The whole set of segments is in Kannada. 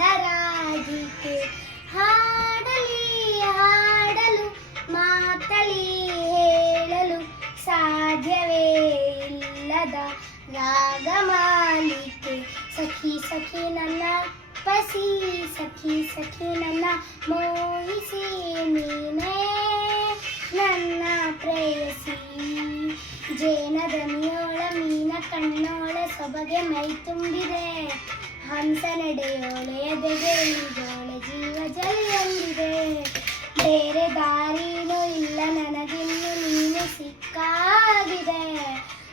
ಸುಂದರಾಗಿಕೆ ಹಾಡಲಿ ಹಾಡಲು ಮಾತಲಿ ಹೇಳಲು ಸಾಧ್ಯವೇ ಇಲ್ಲದ ರಾಗಮಾಲಿಕೆ ಸಖಿ ಸಖಿ ನನ್ನ ಪಸಿ ಸಖಿ ಸಖಿ ನನ್ನ ಮೋಹಿಸಿ ನೀನೇ ನನ್ನ ಪ್ರೇಯಸಿ ಜೇನದನಿಯೋಳ ಮೀನ ಕಣ್ಣೋಳ ಸೊಬಗೆ ಮೈ ತುಂಬಿದೆ ಹಂಸ ನಡೆಯೋಳೆ ಎದೆಗೆ ಇಳಿದೋಳೆ ಜೀವ ಜಲಿಯೊಂದಿದೆ ಬೇರೆ ದಾರಿನೂ ಇಲ್ಲ ನನಗಿನ್ನು ನೀನು ಸಿಕ್ಕಾಗಿದೆ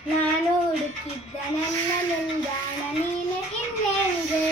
ನಾನು ಹುಡುಕಿದ್ದ ನನ್ನ ನಿಲ್ದಾಣ ನೀನೆ ಇನ್ನೇನಿದೆ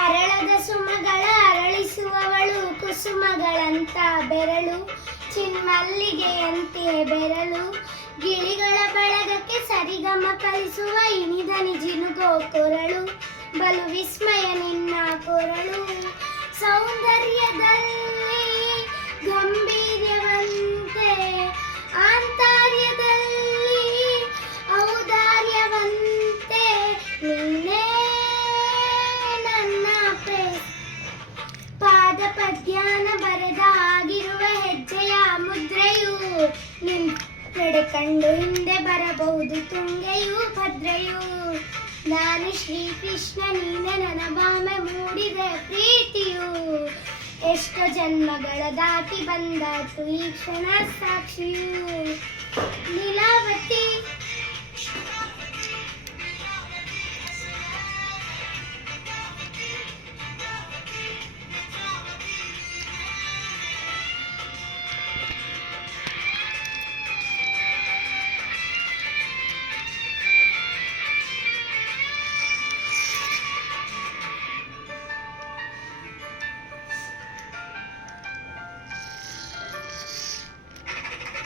ಅರಳದ ಸುಮಗಳ ಅರಳಿಸುವವಳು ಕುಸುಮಗಳಂತ ಬೆರಳು ಚಿನ್ಮಲ್ಲಿಗೆಯಂತೆ ಬೆರಳು ಗಿಳಿಗಳ ಬಳಗಕ್ಕೆ ಸರಿಗಮ ಕಲಿಸುವ ಇನಿದನಿ ಜಿನುಗೋ ಕೊರಳು ಬಲು ವಿಸ್ಮಯ ನಿನ್ನ ಕೊರಳು ಸೌಂದರ್ಯದಲ್ಲಿ ಗಂಭೀರ್ಯವಂತೆ ಆಂತರ್ಯದಲ್ಲಿ ಔದಾರ್ಯವಂತೆ ನೀನೇ ಪಾದ ಪದ್ಯಾನ ಬರೆದ ಆಗಿರುವ ಹೆಜ್ಜೆಯ ಮುದ್ರೆಯು ನಡೆ ಕಂಡು ಹಿಂದೆ ಬರಬಹುದು ತುಂಗೆಯೂ ಭದ್ರೆಯೂ ನಾನು ಶ್ರೀಕೃಷ್ಣ ನೀನೆ ನನ್ನ ಬಾಮೆ ಮೂಡಿದೆ ಪ್ರೀತಿಯು ಎಷ್ಟು ಜನ್ಮಗಳ ದಾಟಿ ಬಂದಾತು ಈ ಕ್ಷಣ ಸಾಕ್ಷಿಯು ಲೀಲಾವತಿ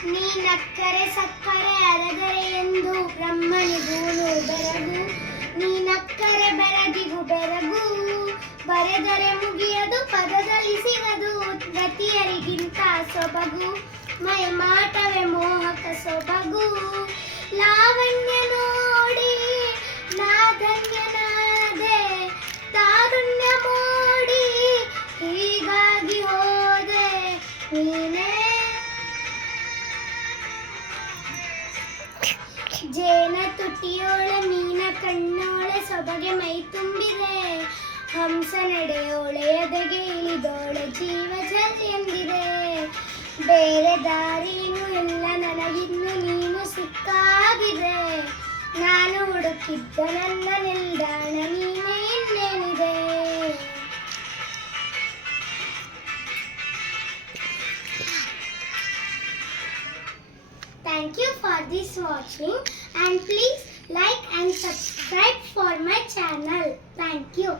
ನೀನಕ್ಕರೆ ಸಕ್ಕರೆ ಅರಗರೆ ಎಂದು ಬ್ರಹ್ಮನಿಗೂನು ಬೆರಗು ನೀನಕ್ಕರೆ ಬೆರಗಿಗೂ ಬೆರಗು ಬರೆದರೆ ಮುಗಿಯದು ಪದದಲ್ಲಿ ಸಿಗದು ಗತಿಯರಿಗಿಂತ ಸೊಬಗು ಮೈ ಮಾಟವೇ ಮೋಹಕ ಸೊಬಗು ಲಾವಣ್ಯ ನೋಡಿ ನಾಧನ್ಯನಾದೆ ತಾರುಣ್ಯ ಮೋಡಿ ಹೀಗಾಗಿ ಹೋದೆ ನೀನೇ ಜೇನ ತುಟಿಯೋಳ ಮೀನ ಕಣ್ಣೋಳ ಸೊಬಗೆ ಮೈ ತುಂಬಿದೆ ಹಂಸ ನಡೆಯೋಳೆ ಎದೆಗೆ ಇಳಿದೋಳೆ ಜೀವ ಜಲ್ಲೆಂದಿದೆ ಬೇರೆ ದಾರಿನೂ ಇಲ್ಲ ನನಗಿನ್ನು ನೀನು ಸಿಕ್ಕಾಗಿದೆ ನಾನು ಹುಡುಕಿದ್ದ ನನ್ನ ನಿಲ್ದಾಣ ನೀನೇ ಇನ್ನೇನಿದೆ Thank you for this watching and please like and subscribe for my channel. Thank you.